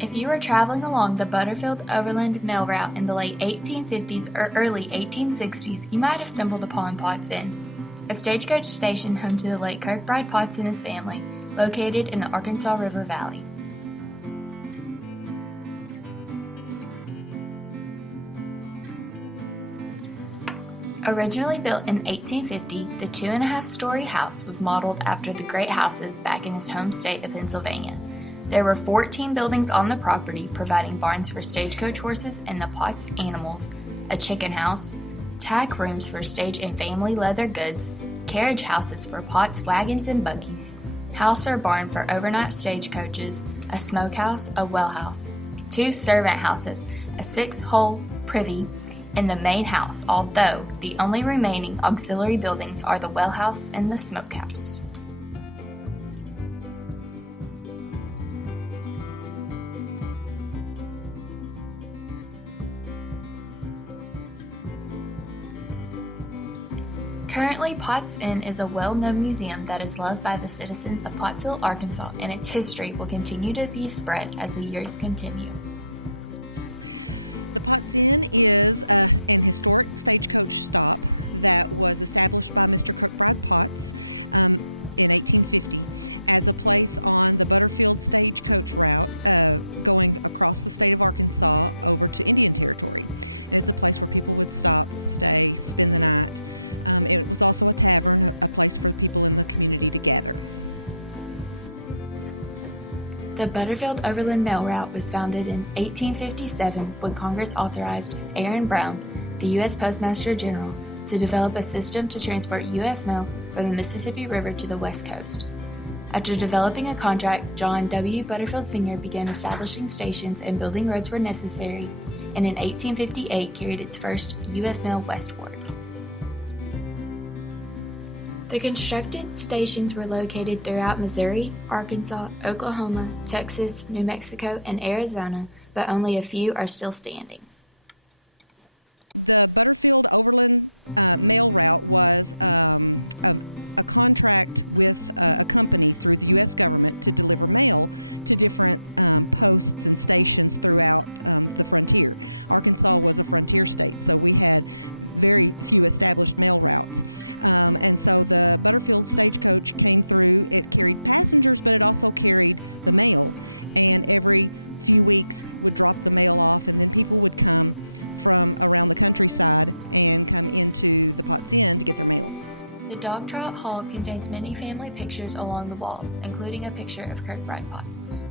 If you were traveling along the Butterfield Overland Mail Route in the late 1850s or early 1860s, you might have stumbled upon Potts Inn, a stagecoach station home to the late Kirkbride Potts and his family, located in the Arkansas River Valley. Originally built in 1850, the 2.5-story house was modeled after the great houses back in his home state of Pennsylvania. There were 14 buildings on the property, providing barns for stagecoach horses and the Potts animals, a chicken house, tack rooms for stage and family leather goods, carriage houses for Potts wagons and buggies, house or barn for overnight stagecoaches, a smokehouse, a well house, 2 servant houses, a 6-hole privy, and the main house, although the only remaining auxiliary buildings are the well house and the smokehouse. Currently, Potts Inn is a well-known museum that is loved by the citizens of Pottsville, Arkansas, and its history will continue to be spread as the years continue. The Potts Inn is an historic stagecoach stop that was established by Mr. Kirkbride Potts in 1850 as a place on the Butterfield stagecoach route going across the state of Arkansas over to Indian Territory. And it's a place where people would stop, stay, spend the night. It was also a tavern, a place for people in the community to gather. The Butterfield Overland Mail Route was founded in 1857 when Congress authorized Aaron Brown, the U.S. Postmaster General, to develop a system to transport U.S. mail from the Mississippi River to the West Coast. After developing a contract, John W. Butterfield Sr. began establishing stations and building roads where necessary, and in 1858 carried its first U.S. mail westward. The constructed stations were located throughout Missouri, Arkansas, Oklahoma, Texas, New Mexico, and Arizona, but only a few are still standing. The Butterfield Overland Mail Route was a contract with a company through the U.S. government to deliver mail to different posts and stations throughout the frontier. Arkansas was a frontier state, so we had very few established mail routes. And so the Butterfield stagecoach came through. It carried passengers, but it also carried the mail. And every few weeks would drop the mail off, and then people would come from around the countryside and come into the Potts Inn to get their mail. The Dog Trot Hall contains many family pictures along the walls, including a picture of Kirkbride Potts.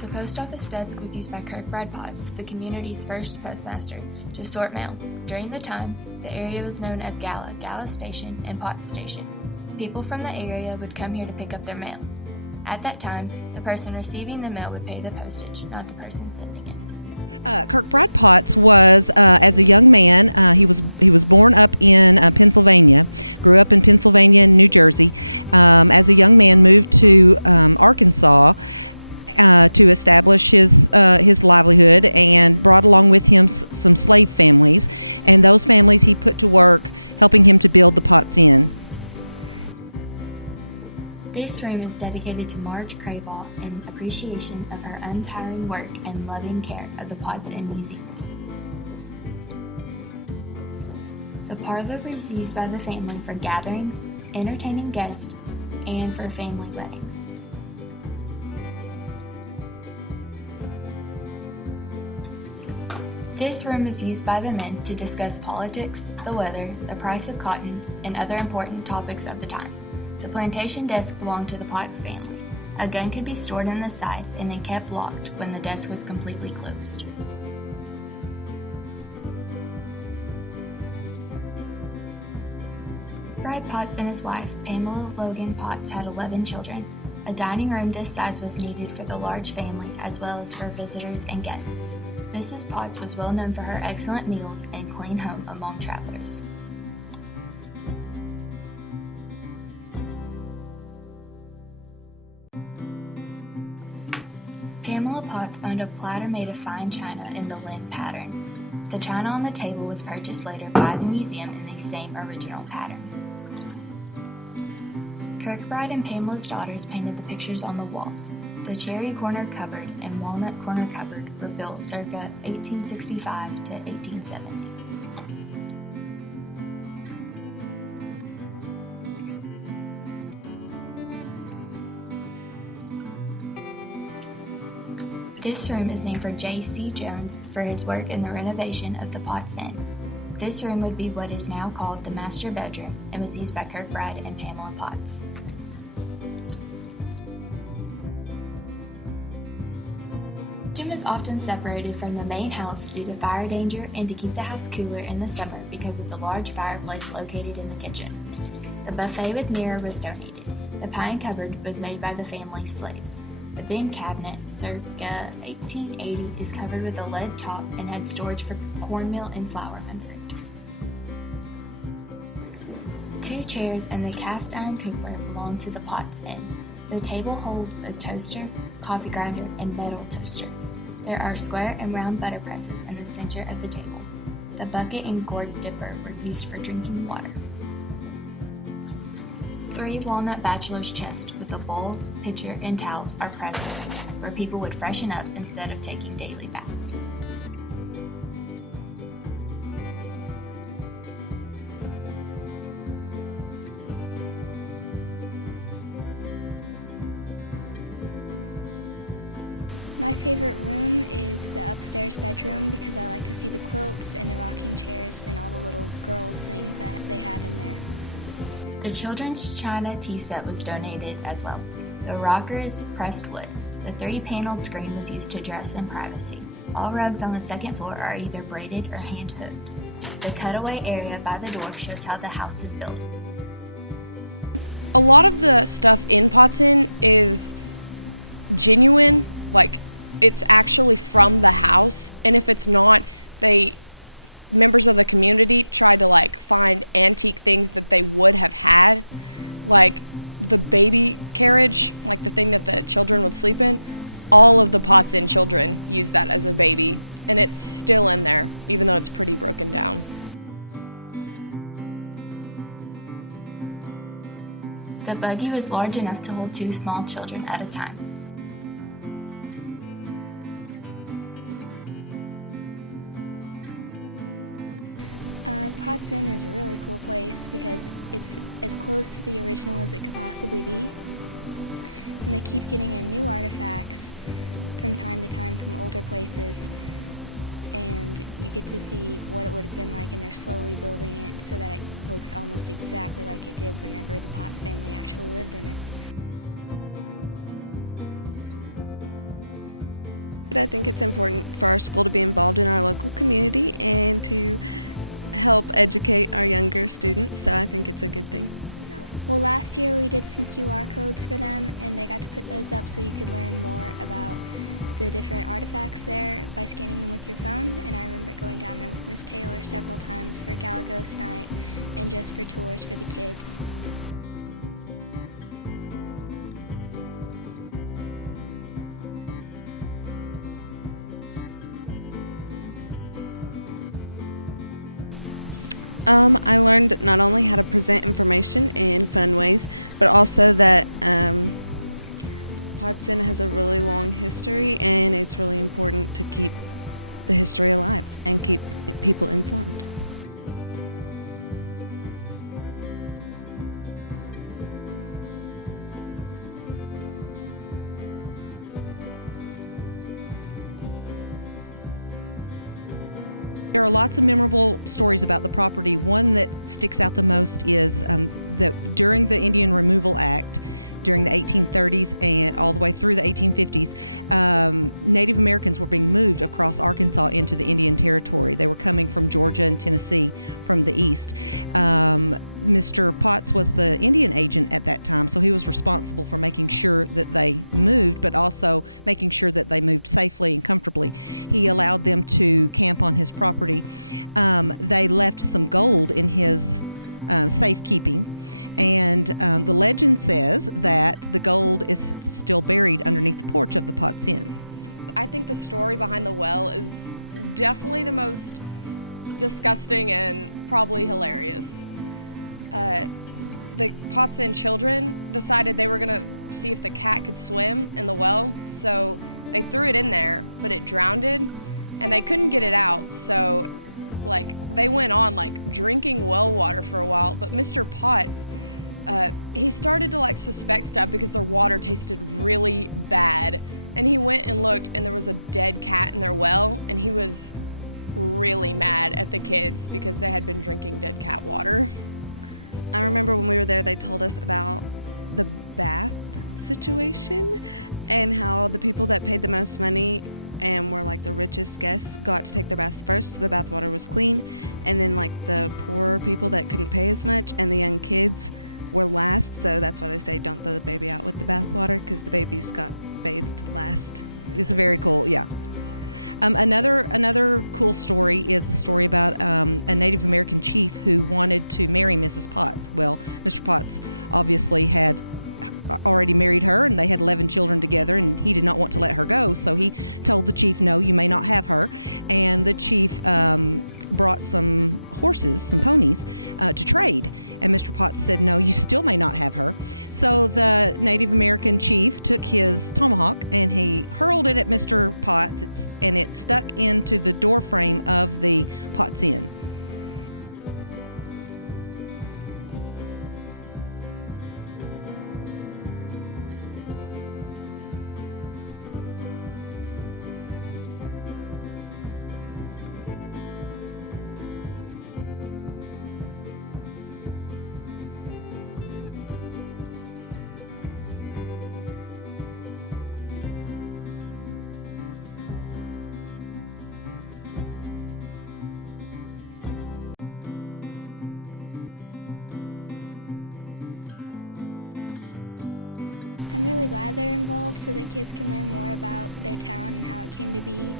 The post office desk was used by Kirkbride Potts, the community's first postmaster, to sort mail. During the time, the area was known as Gala Station, and Potts Station. People from the area would come here to pick up their mail. At that time, the person receiving the mail would pay the postage, not the person sending it. Kirkbride Potts was, as a young man, he was born up in Pennsylvania, grew up in Pennsylvania and New Jersey. As a young man, moved to Arkansas to establish his livelihood, and brought along with him some slave families, and those families he put to work helping him to build the Potts Inn. This room is dedicated to Marge Cravaw in appreciation of her untiring work and loving care of the Potts Inn Museum. The parlor was used by the family for gatherings, entertaining guests, and for family weddings. This room was used by the men to discuss politics, the weather, the price of cotton, and other important topics of the time. The plantation desk belonged to the Potts family. A gun could be stored in the side and then kept locked when the desk was completely closed. Bride Potts and his wife, Pamela Logan Potts, had 11 children. A dining room this size was needed for the large family as well as for visitors and guests. Mrs. Potts was well known for her excellent meals and clean home among travelers. Pamela Potts owned a platter made of fine china in the Lynn pattern. The china on the table was purchased later by the museum in the same original pattern. Kirkbride and Pamela's daughters painted the pictures on the walls. The cherry corner cupboard and walnut corner cupboard were built circa 1865 to 1870. This room is named for J.C. Jones for his work in the renovation of the Potts Inn. This room would be what is now called the master bedroom and was used by Kirkbride and Pamela Potts. The kitchen was often separated from the main house due to fire danger and to keep the house cooler in the summer because of the large fireplace located in the kitchen. The buffet with mirror was donated. The pine cupboard was made by the family's slaves. The bin cabinet, circa 1880, is covered with a lead top and had storage for cornmeal and flour under it. 2 chairs and the cast iron cooker belong to the Potts Inn. The table holds a toaster, coffee grinder, and metal toaster. There are square and round butter presses in the center of the table. The bucket and gourd dipper were used for drinking water. 3 walnut bachelor's chests with a bowl, pitcher, and towels are present, where people would freshen up instead of taking daily baths. My favorite room is the upstairs bedroom because I like to see the quilts and the rocking chairs and all the little girls' things that they had in there. The children's china tea set was donated as well. The rocker is pressed wood. The 3-paneled screen was used to dress in privacy. All rugs on the second floor are either braided or hand-hooked. The cutaway area by the door shows how the house is built. A lot of the stuff in Potts Inn is genuine, like it's actually from the house, and if it's not, members of the community try to find antique things that they would have had, like the baby carriage, like the thing that the children would sleep in. All of the Potts Inn children use that as a baby, and it's still in there, even though it's pretty broken down. The buggy was large enough to hold 2 small children at a time. Potts Inn is a really cool place because it's as close to the original as it could possibly be. And they keep getting in new artifacts from time to time from older places. And you get to see what it would have been like, and they're slowly building it so that it looks almost exactly like it did whenever the Potts family actually lived in it. I think it's important for our school to be involved in our local community and to help educate our younger students, so I think it's a good thing. Well, last year we did some QR codes for them, and they got to put those up so you could learn more about the different artifacts there by scanning them with your phone. And I remember going down there with Miss Taylor several times for Galagos night and just for tours for the kids. I learned not only how to present information in fun ways, but also that Potts Inn has a really long history, and it's really important to keep the history alive and keep people informed. There are lots of memorable stories about the property. One that sticks out the most is that during the Indian Removal Act, during the 1830s and all the way through the 1850s, Native Americans were being moved across Arkansas into the Indian Territory. They were coming from Georgia and Tennessee from the east. Mr. Potts was the Indian agent at that time, so he was responsible for making sure that they moved, but also making sure that they moved safely and comfortably. He allowed them to camp on his property. They left some gold in his safekeeping, and the legend says that the gold is still buried underneath the porch of the Potts Inn. I think the story behind the well is definitely the most disgusting and probably hilarious. The Potts Inn children decided they were going to see if the cat could swim in the well. So they threw it in there, but it drowned, and they couldn't get it out. So they went on drinking well water for a while. But Mr. Potts, he started to suspect stuff because their water tasted really bad. And he went and looked, and there was a dead cat in their well, and he was really mad at the kids because they had been drinking dead cat water. I remember when we were there, they told us about the bath situation and how the people that paid the most money and were the richest guests got to take their baths first, so the bath water was clean, and then the poorer people that couldn't pay as much and the young kids were last. So that's why they say don't throw the baby out with the bath water, because the babies got bathed last. It's very cool, yeah. Another cool story is the story about a Native American chief who wanted to marry Mrs. Potts. Well, Mr. Potts obviously had already married her, and they had 11 children together, and he did not want to let her go, so he told the chief, no, you may not have her. And the chief brought some horses, some ponies, to trade, and Mr. Potts said, no, you still may not have her. So the Native American chief took his tomahawk and he hurled it at Mr. Potts, and it stuck into the door frame of the Potts Inn. I'm really glad they're involved so that kids can learn more about their town and how it came to be,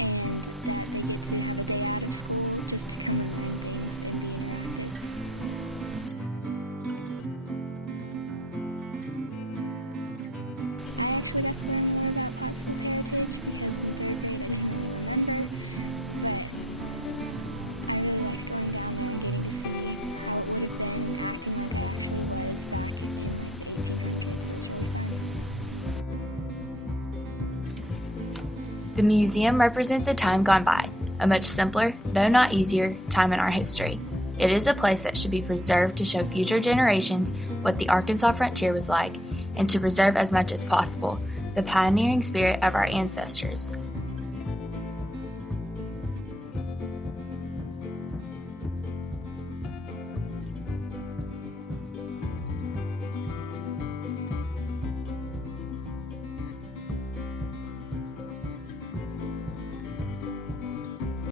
and that they get to have a day out of school just to come and learn things and be interactive. I actually got to learn more about Pottsville's heritage because in 3rd grade I didn't really remember, but I really liked going down there and getting to see how it would have been and acting like I actually was back in the 1800s. It was really fun. The museum represents a time gone by, a much simpler, though not easier, time in our history. It is a place that should be preserved to show future generations what the Arkansas frontier was like, and to preserve as much as possible the pioneering spirit of our ancestors.